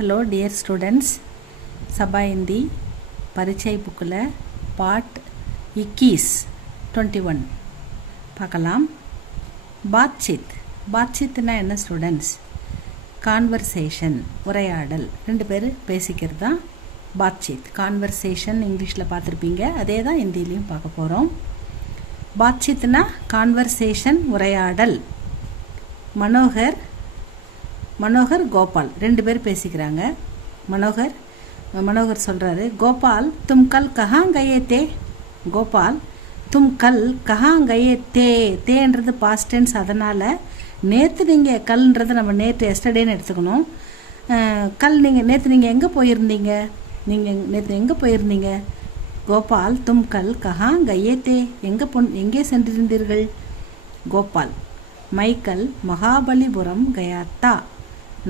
Hello dear students, சபா இந்தி பரீட்சை புக்கில் part 21 பார்க்கலாம். பாத்சீத்னா என்ன ஸ்டூடெண்ட்ஸ்? கான்வர்சேஷன், உரையாடல், ரெண்டு பேர் பேசிக்கிறது தான் பாத்சீத். கான்வர்சேஷன் இங்கிலீஷில் பார்த்துருப்பீங்க, அதே தான் ஹிந்திலையும் பார்க்க போகிறோம். பாத்சீத்னா கான்வர்சேஷன், உரையாடல். மனோகர் கோபால் ரெண்டு பேர் பேசிக்கிறாங்க. மனோகர் சொல்கிறாரு, கோபால் தும் கல் கஹா கயே தே. கோபால் தும் கல் கஹா கயே தே. தேன்றது பாஸ்ட் டென்ஸ், அதனால் நேற்று நீங்கள் கல்ன்றது நம்ம நேற்று எஸ்டர்டேன்னு எடுத்துக்கணும். நேற்று நீங்கள் எங்கே போயிருந்தீங்க? கோபால் தும் கல் கஹா கயே தே. எங்கே சென்றிருந்தீர்கள்? கோபால் மைக்கல் மகாபலிபுரம் கயாத்தா.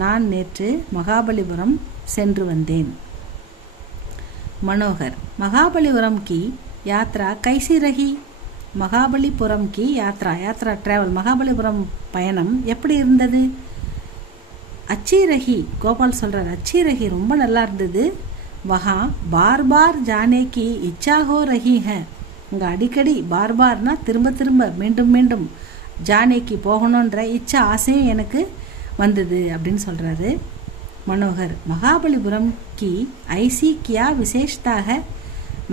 நான் நேற்று மகாபலிபுரம் சென்று வந்தேன். மனோகர் மகாபலிபுரம் கி யாத்ரா கைசி ரஹி. மகாபலிபுரம் கி யாத்ரா டிராவல், மகாபலிபுரம் பயணம் எப்படி இருந்தது? அச்சி ரஹி. கோபால் சொல்கிறார், அச்சி ரஹி, ரொம்ப நல்லா இருந்தது. வஹா பார் பார் ஜானே கி இச்சா ஹோ ரஹி ஹை. இங்கே அடிக்கடி பார்னா திரும்ப மீண்டும் ஜானேக்கு போகணுன்ற இச்சா, ஆசையும் எனக்கு வந்தது அப்படின்னு சொல்கிறாரு. மனோகர் மகாபலிபுரம் கி ஐசி கியா விசேஷத்தாக.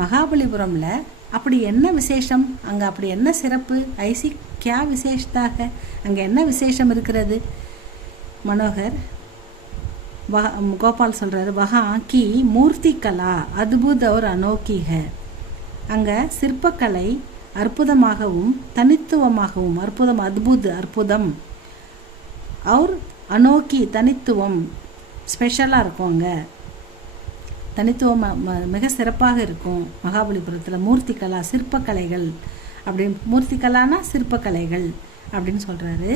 மகாபலிபுரமில் அப்படி என்ன விசேஷம்? அங்கே அப்படி என்ன சிறப்பு? ஐசி கியா விசேஷத்தாக, அங்கே என்ன விசேஷம் இருக்கிறது? மனோகர் கோபால் சொல்கிறாரு, வஹா கி மூர்த்தி கலா அத்புத் और अनोखी है. அங்கே சிற்பக்கலை அற்புதமாகவும் தனித்துவமாகவும், அற்புதம் அவர் அனோக்கி தனித்துவம், ஸ்பெஷலாக இருக்கும். அங்கே தனித்துவம் மிக சிறப்பாக இருக்கும் மகாபலிபுரத்தில். மூர்த்திகலா சிற்பக்கலைகள் அப்படின்னு, மூர்த்திகலானா சிற்பக்கலைகள் அப்படின்னு சொல்கிறாரு.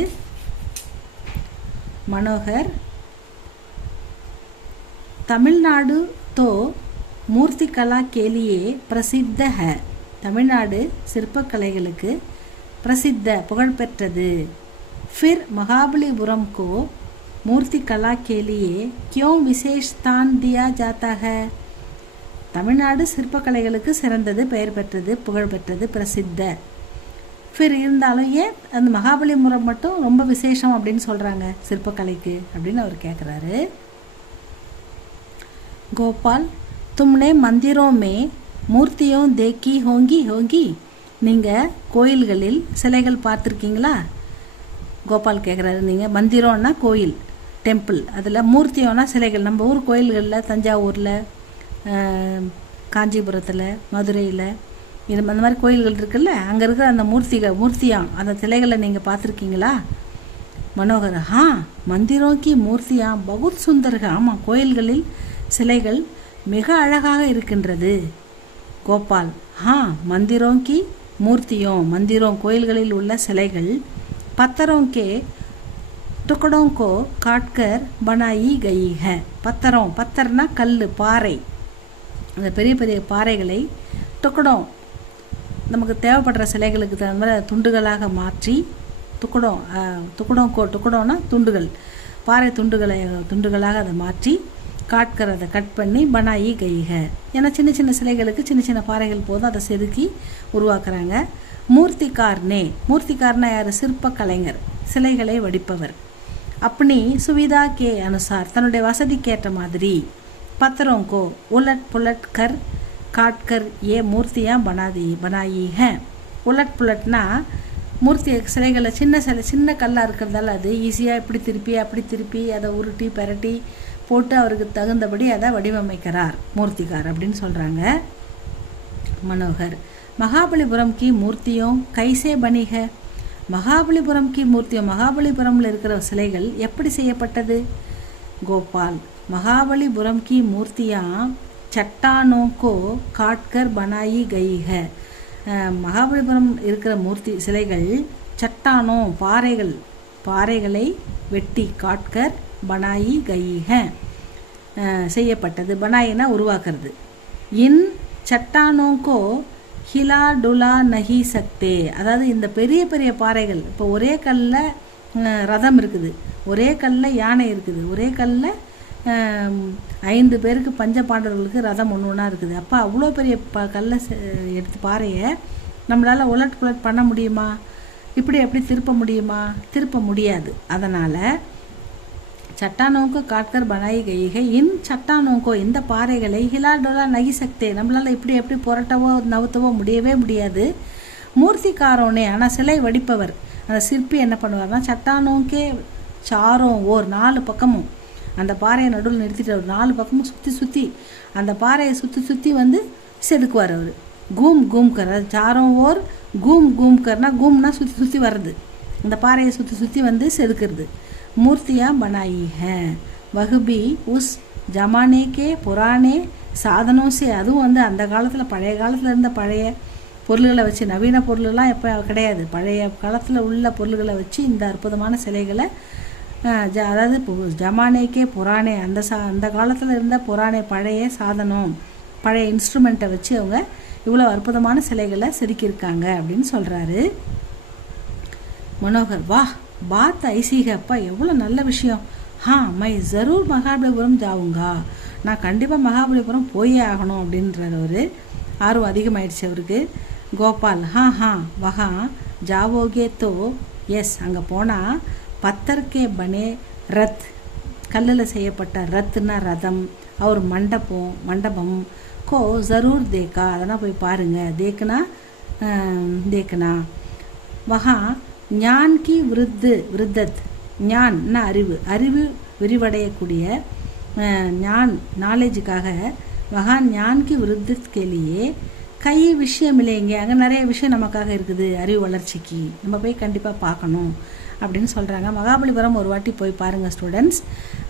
மனோகர் தமிழ்நாடு தோ மூர்த்திகலா கேலியே பிரசித்த ஹை. தமிழ்நாடு சிற்பக்கலைகளுக்கு பிரசித்த, புகழ்பெற்றது. फिर महाबलीपुरम को मूर्ति कला के लिए क्यों विशेष स्थान दिया जाता है? தமிழ்நாடு சிற்பக்கலைகளுக்கு சிறந்தது, பெயர் பெற்றது, புகழ் பெற்றது, பிரசித்த. ஃபிர் இருந்தாலும் ஏன் அந்த மகாபலிபுரம் மட்டும் ரொம்ப விசேஷம் அப்படின்னு சொல்கிறாங்க சிற்பக்கலைக்கு அப்படின்னு அவர் கேட்குறாரு. கோபால் தும்னே மந்திரோமே மூர்த்தியும் தேக்கி ஹோங்கி. நீங்கள் கோயில்களில் சிலைகள் பார்த்துருக்கீங்களா? கோபால் கேட்குறாரு. நீங்கள் மந்திரம்னா கோயில், டெம்பிள், அதில் மூர்த்தியோனா சிலைகள். நம்ம ஊர் கோயில்களில் தஞ்சாவூரில், காஞ்சிபுரத்தில், மதுரையில், இது அந்த மாதிரி கோயில்கள் இருக்குல்ல, அங்கே இருக்கிற அந்த மூர்த்தியாம் அந்த சிலைகளை நீங்கள் பார்த்துருக்கீங்களா? மனோகர் மந்திரோக்கி மூர்த்தியாம் பகுத் சுந்தர்க. ஆமாம், கோயில்களில் சிலைகள் மிக அழகாக இருக்கின்றது. கோபால் மந்திரோக்கி மூர்த்தியோம், மந்திரம் கோயில்களில் உள்ள சிலைகள் पत्थरों के टुकड़ों को काटकर बनाई गई है. பத்தர்னா கல், பாறை. அந்த பெரிய பெரிய பாறைகளை நமக்கு தேவைப்படுற சிலைகளுக்கு தகுந்த மாதிரி துண்டுகளாக மாற்றி, துக்குடோனா துண்டுகள், பாறை துண்டுகளாக அதை மாற்றி, காட்கிறத கட் பண்ணி பனாயி கைக. ஏன்னா சின்ன சின்ன சிலைகளுக்கு சின்ன சின்ன பாறைகள் போதும், அதை செதுக்கி உருவாக்குறாங்க. மூர்த்திகார்னா யார்? சிற்ப கலைஞர், சிலைகளை வடிப்பவர். அப்படி சுவிதா கே அனுசார், தன்னுடைய வசதிக்கேற்ற மாதிரி, பத்திரங்கோ உலட் புலட் கர் காட்கர் ஏ மூர்த்தியா பனாயி ஹை. உலட் புலட்னா மூர்த்தி சிலைகளை சின்ன கல்லாக இருக்கிறதால அது ஈஸியாக இப்படி திருப்பி அப்படி திருப்பி அதை உருட்டி பெரட்டி போட்டு அவருக்கு தகுந்தபடி அதை வடிவமைக்கிறார் மூர்த்திகார் அப்படின்னு சொல்கிறாங்க. மனோகர் மகாபலிபுரம் கி மூர்த்தியும் கைசே பனி ஹை. மகாபலிபுரம் கி மூர்த்தியும், மகாபலிபுரமில் இருக்கிற சிலைகள் எப்படி செய்யப்பட்டது? கோபால் மகாபலிபுரம் கி மூர்த்தியாம் சட்டானோ கோ காட்கர் பனாயி கை ஹை. மகாபலிபுரம் இருக்கிற மூர்த்தி சிலைகள் சட்டானோ பாறைகளை வெட்டி, காட்கர் பனாயி கை ஹை செய்யப்பட்டது. பனாயினா உருவாக்குறது. இன் சட்டானோ கோ ஹிலா டுலா நஹி சக்தே. அதாவது இந்த பெரிய பெரிய பாறைகள், இப்போ ஒரே கல்லில் ரதம் இருக்குது, ஒரே கல்லில் யானை இருக்குது, ஒரே கல்லில் 5 பேருக்கு பஞ்ச பாண்டவர்களுக்கு ரதம் ஒன்று ஒன்றா இருக்குது. அப்போ அவ்வளோ பெரிய கல்லை எடுத்து பாறையை நம்மளால் உலட் பண்ண முடியுமா? இப்படி எப்படி திருப்ப முடியுமா? திருப்ப முடியாது. அதனால் சட்டானோங்கோ காட்கர் பனாயி கை இன் சட்டானோங்கோ, இந்த பாறைகளை ஹிலா டோலா நகி சக்தே, நம்மளால் இப்படி எப்படி புரட்டவோ நவுத்தவோ முடியவே முடியாது. மூர்த்திக்காரோனே, ஆனால் சிலை வடிப்பவர் அந்த சிற்பி என்ன பண்ணுவார்னா சட்டானோங்கே சாரோம் ஓர் 4 பக்கமும் அந்த பாறையை நடுவில் நிறுத்திட்டு ஒரு 4 பக்கமும் சுற்றி அந்த பாறையை சுற்றி வந்து செதுக்குவார் அவர். கூம்கர், அது சாரோம் ஓர் கூம்கர்னா கூம்னா சுற்றி வர்றது, அந்த பாறையை சுற்றி வந்து செதுக்கிறது. மூர்த்தியா பனாயி ஹே வஹ்பி உஸ் ஜமானேக்கே புராணே சாதனோசே, அதுவும் வந்து அந்த காலத்தில் பழைய காலத்தில் இருந்த பழைய பொருள்களை வச்சு, நவீன பொருள்லாம் இப்போ கிடையாது, பழைய காலத்தில் உள்ள பொருள்களை வச்சு இந்த அற்புதமான சிலைகளை அதாவது ஜமானேக்கே புராணே, அந்த காலத்தில் இருந்த புராணே பழைய சாதனம் பழைய இன்ஸ்ட்ருமெண்ட்டை வச்சு அவங்க இவ்வளோ அற்புதமான சிலைகளை செதுக்கியிருக்காங்க அப்படின்னு சொல்கிறாரு மனோகர். வா பாத் ஐசீக, அப்பா எவ்வளோ நல்ல விஷயம். மை ஜரூர் மகாபலிபுரம் ஜாவுங்கா, நான் கண்டிப்பாக மகாபலிபுரம் போயே ஆகணும் அப்படின்றார் அவர். ஆர்வம் அதிகமாயிடுச்சு அவருக்கு. கோபால் வஹா ஜாவோகே தோ, எஸ் அங்கே போனால் பத்தர்கே பனே ரத், கல்லில் செய்யப்பட்ட ரத்னா ரதம், அவர் மண்டபம் கோ ஜரூர் தேக்கா, அதெல்லாம் போய் பாருங்கள். தேக்குனா வஹா ஞான் கி விருத்தத், ஞான்னா அறிவு விரிவடையக்கூடிய நாலேஜுக்காக வஹா ஞான் கி விருத்தத் கேலியே கை விஷயம் இல்லைங்க, அங்கே நிறைய விஷயம் நமக்காக இருக்குது அறிவு வளர்ச்சிக்கு, நம்ம போய் கண்டிப்பாக பார்க்கணும் அப்படின்னு சொல்கிறாங்க. மகாபலிபுரம் ஒரு வாட்டி போய் பாருங்கள் ஸ்டூடெண்ட்ஸ்,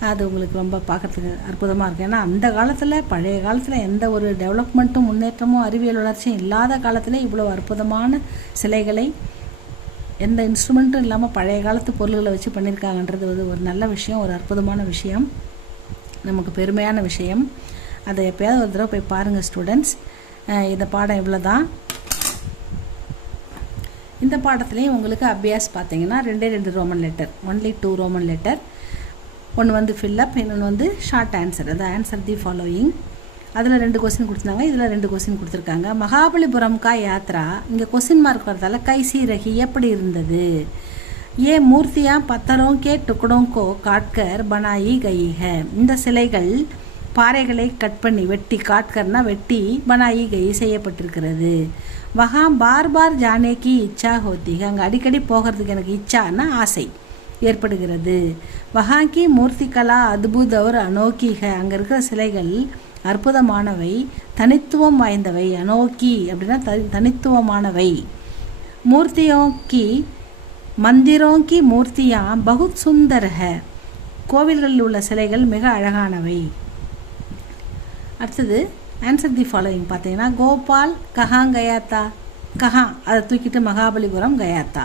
அது உங்களுக்கு ரொம்ப பார்க்குறதுக்கு அற்புதமாக இருக்குது. ஏன்னா அந்த காலத்தில் பழைய காலத்தில் எந்த ஒரு டெவலப்மெண்ட்டும் முன்னேற்றமும் அறிவியல் வளர்ச்சியும் இல்லாத காலத்தில் இவ்வளோ அற்புதமான சிலைகளை எந்த இன்ஸ்ட்ருமெண்ட்டும் இல்லாமல் பழைய காலத்து பொருள்களை வச்சு பண்ணியிருக்காங்கன்றது ஒரு நல்ல விஷயம், ஒரு அற்புதமான விஷயம், நமக்கு பெருமையான விஷயம். அதை எப்போயாவது ஒரு தடவை போய் பாருங்கள் ஸ்டூடெண்ட்ஸ். இந்த பாடம் இவ்வளோ தான். இந்த பாடத்துலேயும் உங்களுக்கு அபியாஸ் பார்த்தீங்கன்னா 2 Roman letter, only 2 Roman letter. ஒன்று வந்து ஃபில்லப், இன்னொன்று வந்து ஷார்ட் ஆன்சர், அது ஆன்சர் தி ஃபாலோயிங். அதில் 2 கொஸ்டின் கொடுத்துருந்தாங்க, இதில் 2 கொஸ்டின் கொடுத்துருக்காங்க. மகாபலிபுரம் கா யாத்ரா, இங்கே கொஸ்டின் மார்க் வரதால கைசி ரகி எப்படி இருந்தது. ஏ மூர்த்தியா பத்தரோं के टुकड़ों को काटकर बनाई गई है, இந்த சிலைகள் பாறைகளை கட் பண்ணி வெட்டி பனாயி கை செய்யப்பட்டிருக்கிறது. வஹா பார் ஜானே கி இச்சா ஹோத்தி, அங்கே அடிக்கடி போகிறதுக்கு எனக்கு இச்சான்னா ஆசை ஏற்படுகிறது. வஹா கி மூர்த்தி கலா அத்புத் और அனோக்கி ஹை, அங்கே இருக்கிற சிலைகள் அற்புதமானவை, தனித்துவம் வாய்ந்தவை. அனோக்கி அப்படின்னா தனித்துவமானவை. மூர்த்தியோं की मंदिरों की मूर्तियाँ बहुत सुंदर है, கோவில்களில் உள்ள சிலைகள் மிக அழகானவை. அடுத்தது ஆன்சர் தி ஃபாலோயிங் பார்த்தீங்கன்னா கோபால் கஹாங் கயாத்தா, அதை தூக்கிட்டு மகாபலிபுரம் கயாத்தா.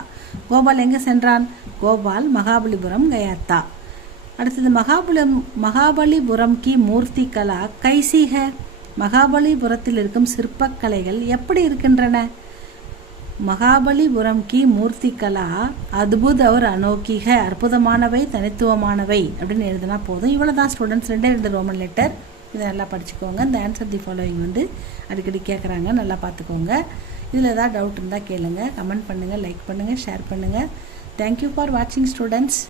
கோபால் எங்கே சென்றான்? கோபால் மகாபலிபுரம் கயாத்தா. அடுத்தது மகாபலிபுரம் கி மூர்த்தி கலா கைசி ஹை, மகாபலிபுரத்தில் இருக்கும் சிற்பக்கலைகள் எப்படி இருக்கின்றன. மகாபலிபுரம் கி மூர்த்தி கலா அத்புத் அவர் அனோக்கி ஹை, அற்புதமானவை தனித்துவமானவை அப்படின்னு எழுதினா போதும். இவ்வளோ தான் ஸ்டூடெண்ட்ஸ், 2 ரோமன் லெட்டர். இதை நல்லா படிச்சுக்கோங்க. இந்த ஆன்சர் தி ஃபாலோயிங் வந்து அடிக்கடி கேட்குறாங்க, நல்லா பார்த்துக்கோங்க. இதில் ஏதாவது டவுட் இருந்தால் கேளுங்க, கமெண்ட் பண்ணுங்கள், லைக் பண்ணுங்கள், ஷேர் பண்ணுங்கள். தேங்க்யூ ஃபார் வாட்சிங் ஸ்டூடெண்ட்ஸ்.